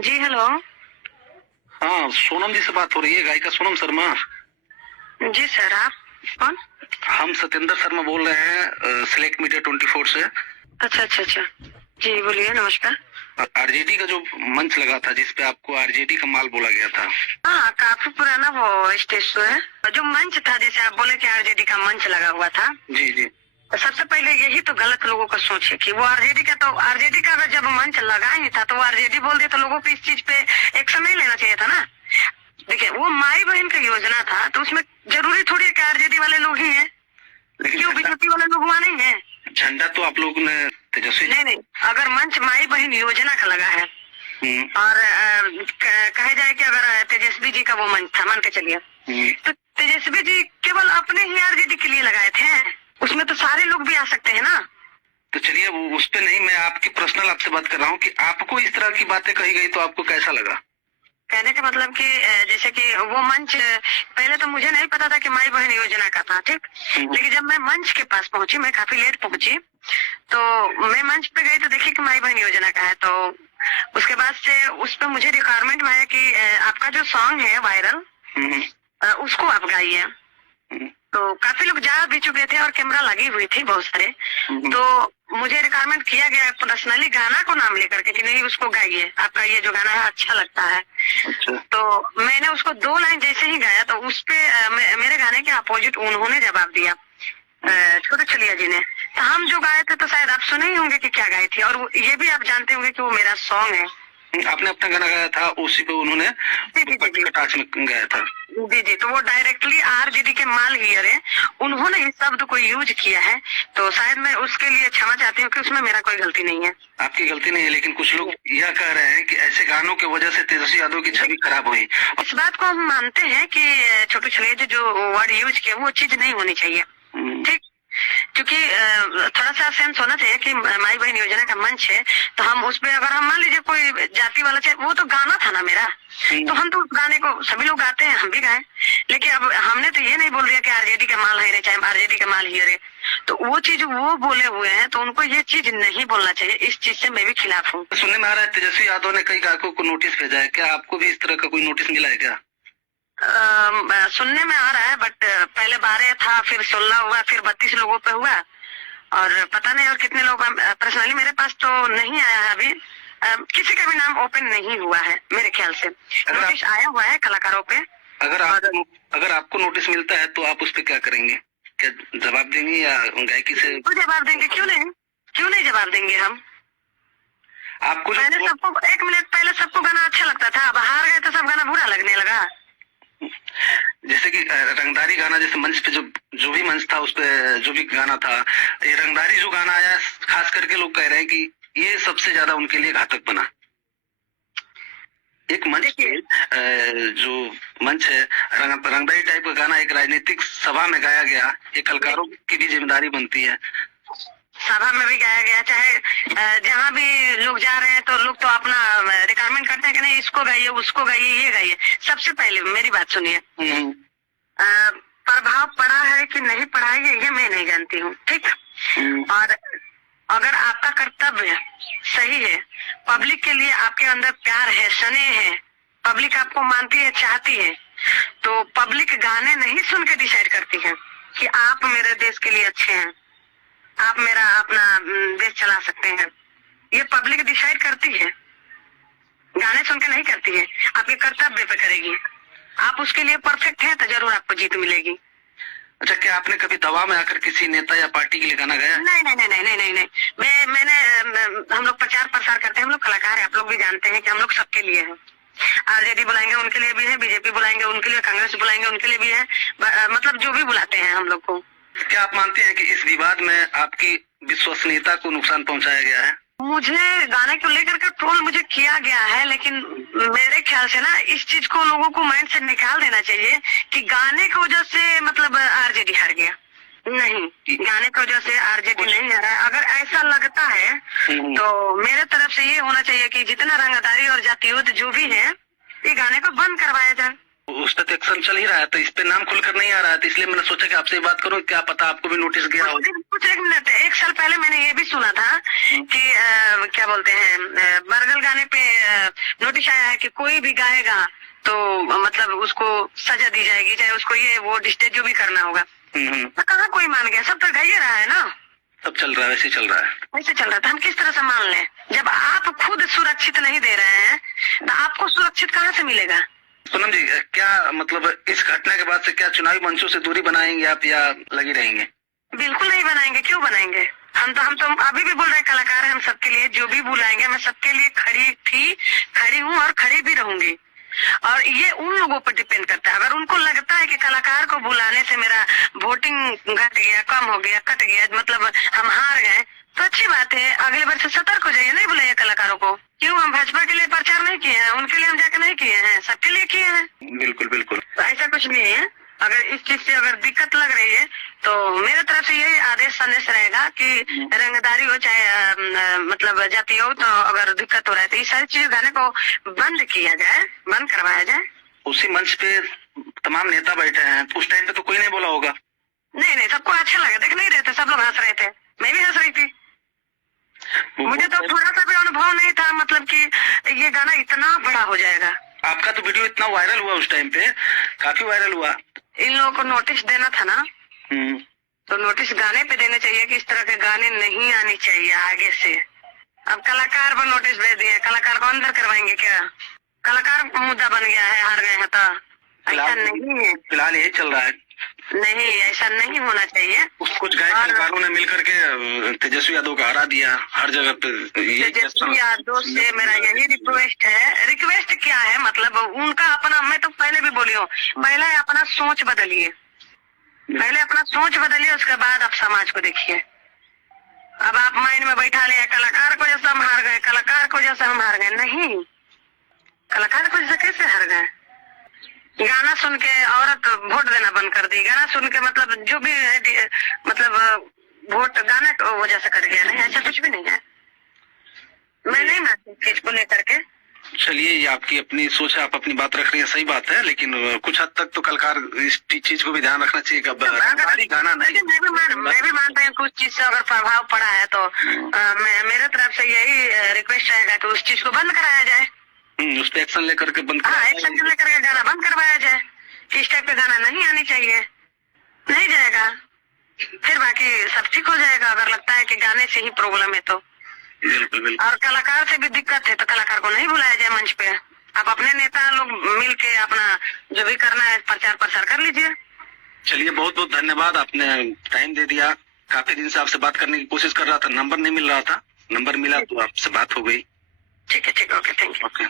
जी hello. हाँ, सोनम जी से बात हो रही है, गायिका सोनम शर्मा। जी सर, आप कौन? हम सत्येंद्र शर्मा बोल रहे हैं, सिलेक्ट मीडिया 24 से। अच्छा अच्छा अच्छा। जी बोलिए, नमस्कार। आरजेडी का जो मंच लगा था जिसपे आपको आरजेडी का माल बोला गया था। हाँ, काफी पुराना वो स्टेज शो है। जो मंच था, जैसे आप बोले कि आरजेडी का मंच लगा हुआ था। जी जी। तो सबसे पहले यही तो गलत लोगों का सोच है कि वो आरजेडी का, तो आरजेडी का अगर जब मंच लगा ही था तो वो आरजेडी बोल दिया तो लोगों को इस चीज पे एक्शन नहीं लेना चाहिए था ना। देखिए, वो माई बहन का योजना था तो उसमें जरूरी थोड़ी है कि आरजेडी वाले लोग ही है, लेकिन क्यों बीजेपी वाले लोग वहाँ नहीं है? झंडा तो आप लोगों ने तेजस्वी। नहीं नहीं, अगर मंच माई बहन योजना का लगा है और कहा जाए कि अगर तेजस्वी जी का वो मंच था, मान के चलिए, तो तेजस्वी जी केवल अपने ही आरजेडी के लिए लगाए थे, उसमें तो सारे लोग भी आ सकते हैं ना। तो चलिए, वो उस पे नहीं, मैं आपकी पर्सनल आपसे बात कर रहा हूँ कि आपको इस तरह की बातें कही गई तो आपको कैसा लगा? कहने का मतलब कि जैसे कि वो मंच, पहले तो मुझे नहीं पता था कि माई बहन योजना का था, ठीक। लेकिन जब मैं मंच के पास पहुंची, मैं काफी लेट पहुंची, तो मैं मंच पे गई तो देखी कि माई बहन योजना का है। तो उसके बाद से उस पे मुझे रिक्वायरमेंट में आया कि आपका जो सॉन्ग है वायरल, उसको आप गाइए। तो काफी लोग जा भी चुके थे और कैमरा लगी हुई थी बहुत सारे। तो मुझे रिक्वायरमेंट किया गया पर्सनली गाना को नाम लेकर के कि नहीं, उसको गाइए, आपका ये जो गाना है अच्छा लगता है। अच्छा। तो मैंने उसको 2 लाइन जैसे ही गाया तो उस पे मेरे गाने के अपोजिट उन्होंने जवाब दिया, छोटे छलिया जी ने। तो हम जो गाए थे तो शायद आप सुने ही होंगे कि क्या गाए थे, और ये भी आप जानते होंगे कि वो मेरा सॉन्ग है। आपने अपना गाना गाया था, उसी पे उन्होंने कटाक्ष में गाया था। जी जी, तो वो डायरेक्टली आरजेडी के माल हियर है, उन्होंने इस शब्द को यूज किया है। तो शायद मैं उसके लिए क्षमा चाहती हूँ कि उसमें मेरा कोई गलती नहीं है। आपकी गलती नहीं है, लेकिन कुछ लोग यह कह रहे हैं कि ऐसे गानों की वजह से तेजस्वी यादव की छवि खराब हुई। इस बात को हम मानते हैं कि छोटे छलिया जी जो वर्ड यूज किया वो चीज नहीं होनी चाहिए, ठीक। क्योंकि थोड़ा सा सेंस होना चाहिए कि माई बहन योजना का मंच है, तो हम उस पे अगर हम मान लीजिए कोई जाति वाला चाहिए, वो तो गाना था ना मेरा, तो हम तो उस गाने को सभी लोग गाते हैं, हम भी गाएं। लेकिन अब हमने तो ये नहीं बोल दिया कि आरजेडी का माल है रे, चाहे आरजेडी का माल ही रे। तो वो चीज वो बोले हुए हैं तो उनको ये चीज नहीं बोलना चाहिए, इस चीज से मैं भी खिलाफ हूँ। सुनने में आ रहा है तेजस्वी यादव ने कई गायकों को नोटिस भेजा है, क्या आपको भी इस तरह का कोई नोटिस मिला है क्या? सुनने में आ रहा है, बट पहले 12 था, फिर 16 हुआ, फिर 32 लोगों पे हुआ, और पता नहीं और कितने लोग। पर्सनली मेरे पास तो नहीं आया है अभी, किसी का भी नाम ओपन नहीं हुआ है मेरे ख्याल से। नोटिस आया हुआ है कलाकारों पे। अगर आपको नोटिस मिलता है तो आप उस पर क्या करेंगे? क्या जवाब देंगे या गायकी से? तो जवाब देंगे, क्यों नहीं जवाब देंगे हम। आपको पहले सबको 1 मिनट पहले सबको गाना अच्छा लगता था, अब हार गए तो सब गाना बुरा लगने लगा। जैसे कि रंगदारी गाना, जैसे मंच पे जो भी मंच था उस पे जो भी गाना था, ये रंगदारी जो गाना आया, खास करके लोग कह रहे हैं कि ये सबसे ज्यादा उनके लिए घातक बना। एक मंच पे जो मंच है, रंगदारी टाइप का गाना एक राजनीतिक सभा में गाया गया, ये कलाकारों की भी जिम्मेदारी बनती है। सभा में भी गाया गया, चाहे जहाँ भी लोग जा रहे हैं तो लोग तो अपना रिक्वायरमेंट करते हैं कि नहीं इसको गाइए, उसको गाइए, ये गाइए। सबसे पहले मेरी बात सुनिए, प्रभाव पड़ा है कि नहीं पड़ा है ये मैं नहीं जानती हूँ, ठीक। और अगर आपका कर्तव्य सही है, पब्लिक के लिए आपके अंदर प्यार है, स्नेह है, पब्लिक आपको मानती है, चाहती है, तो पब्लिक गाने नहीं सुन के डिसाइड करती है कि आप मेरे देश के लिए अच्छे हैं, आप मेरा अपना देश चला सकते हैं। ये पब्लिक डिसाइड करती है, गाने सुन के नहीं करती है, आपके कर्तव्य पे करेगी। आप उसके लिए परफेक्ट हैं तो जरूर आपको जीत मिलेगी। अच्छा, क्या आपने कभी दवा में आकर किसी नेता या पार्टी के लिए गाना गाया? नहीं नहीं नहीं नहीं नहीं नहीं, नहीं। मैंने हम लोग प्रचार प्रसार करते हैं, हम लोग कलाकार हैं, आप लोग भी जानते हैं कि हम लोग सबके लिए हैं। आरजेडी बुलाएंगे उनके लिए भी है, बीजेपी बुलाएंगे उनके लिए, कांग्रेस बुलाएंगे उनके लिए भी है, मतलब जो भी बुलाते हैं हम लोग को। क्या आप मानते हैं कि इस विवाद में आपकी विश्वसनीयता को नुकसान पहुंचाया गया है? मुझे गाने को लेकर के ट्रोल मुझे किया गया है, लेकिन मेरे ख्याल से ना इस चीज को लोगों को माइंड से निकाल देना चाहिए कि गाने की वजह से मतलब आरजेडी हार गया। नहीं, गाने की वजह से आरजेडी नहीं हारा है। अगर ऐसा लगता है तो मेरे तरफ से ये होना चाहिए कि जितना रंगदारी और जातिवाद जो भी है, ये गाने को बंद करवाया जाए। उस पर एक्शन चल ही रहा है, तो इस पे नाम खुलकर नहीं आ रहा है, तो इसलिए मैंने सोचा कि आपसे बात करूं, क्या पता आपको भी नोटिस गया हो। कुछ 1 मिनट, 1 साल पहले मैंने ये भी सुना था कि क्या बोलते हैं, बरगल गाने पे नोटिस आया है कि कोई भी गाएगा तो मतलब उसको सजा दी जाएगी, चाहे उसको ये वो डिस्टेज जो भी करना होगा। तो कहाँ कोई मान गया, सब तो गा ही रहा है ना, सब चल रहा है, वैसे चल रहा है, वैसे चल रहा था। हम किस तरह से मान लें, जब आप खुद सुरक्षित नहीं दे रहे हैं तो आपको सुरक्षित कहाँ से मिलेगा। पूनम जी, क्या मतलब इस घटना के बाद से क्या चुनावी मंचों से दूरी बनाएंगे आप या लगी रहेंगे? बिल्कुल नहीं बनाएंगे, क्यों बनाएंगे। हम तो अभी भी बोल रहे हैं, कलाकार हैं हम सबके लिए, जो भी बुलाएंगे मैं सबके लिए खड़ी हूँ और खड़ी भी रहूंगी। और ये उन लोगों पर डिपेंड करता है, अगर उनको लगता है कि कलाकार को बुलाने से मेरा वोटिंग घट गया, कम हो गया, कट गया, मतलब हम हार गए, तो अच्छी बात है, अगले बार से सतर्क हो जाइए, नहीं बुलाइए कलाकारों को। क्यों, हम भाजपा के लिए प्रचार नहीं किए हैं, उनके लिए हम जाकर नहीं किए हैं, सबके लिए किए हैं। बिल्कुल बिल्कुल, तो ऐसा कुछ नहीं है। अगर इस चीज से अगर दिक्कत लग रही है तो मेरे तरफ से यही आदेश संदेश रहेगा कि रंगदारी हो चाहे मतलब जाति हो, तो अगर दिक्कत हो रहा है तो ये सारी चीज गाने को बंद किया जाए, बंद करवाया जाए। उसी मंच पे तमाम नेता बैठे हैं, तो उस टाइम पे तो कोई नहीं बोला होगा? नहीं, सबको अच्छा लगा, देख नहीं रहे थे, सब लोग हंस रहे थे, मैं भी हंस रही थी। मुझे तो थोड़ा सा भी अनुभव नहीं था, मतलब कि ये गाना इतना बड़ा हो जाएगा। आपका तो वीडियो इतना वायरल हुआ, उस टाइम पे काफी वायरल हुआ। इन लोगों को नोटिस देना था ना, तो नोटिस गाने पे देने चाहिए कि इस तरह के गाने नहीं आने चाहिए आगे से। अब कलाकार पर नोटिस भेज दिए, कलाकार को अंदर करवाएंगे क्या? कलाकार मुद्दा बन गया है, हार गए हैं तो ऐसा नहीं है। फिलहाल यही चल रहा है, नहीं, ऐसा नहीं होना चाहिए। कुछ गायक कलाकारों ने मिलकर के तेजस्वी यादव को हरा दिया हर जगह पे। तेजस्वी यादव से मेरा यही रिक्वेस्ट है, रिक्वेस्ट क्या है, मतलब उनका अपना, मैं तो पहले भी बोली हूँ, पहले अपना सोच बदलिए, पहले अपना सोच बदलिए, उसके बाद आप समाज को देखिए। अब आप माइंड में बैठा लिया कलाकार को जैसा हम हार गए, कलाकार को जैसा हम हार गए, नहीं, कलाकार को जैसा कैसे हार गए। गाना सुन के औरत वोट देना बंद कर दी, गाना सुन के मतलब जो भी है, मतलब वोट गाने की वजह से कर गया, नहीं, ऐसा कुछ भी नहीं है। मैं नहीं मानती चीज को लेकर के। चलिए, ये आपकी अपनी सोच है, आप अपनी बात रख रही है, सही बात है, लेकिन कुछ हद तक तो कलाकार इस चीज को भी ध्यान रखना चाहिए। गाना नहीं, मैं भी मानता हूँ कुछ चीज से अगर प्रभाव पड़ा है तो मेरे तरफ से यही रिक्वेस्ट रहेगा कि उस चीज को बंद कराया जाए, उस पर एक्शन लेकर के बंद, हाँ, एक्शन लेकर के गाना बंद करवाया जाए कि इस टाइप का गाना नहीं आनी चाहिए। नहीं जाएगा, फिर बाकी सब ठीक हो जाएगा, अगर लगता है कि गाने से ही प्रॉब्लम है तो। बिल्कुल बिल्कुल। और कलाकार से भी दिक्कत है तो कलाकार को नहीं बुलाया जाए मंच पे, आप अपने नेता लोग मिल के अपना जो भी करना है प्रचार प्रसार कर लीजिए। चलिए, बहुत बहुत धन्यवाद, आपने टाइम दे दिया। काफी दिन से आपसे बात करने की कोशिश कर रहा था, नंबर नहीं मिल रहा था, नंबर मिला तो आपसे बात हो गई। ठीक है, ओके, थैंक यू। ओके।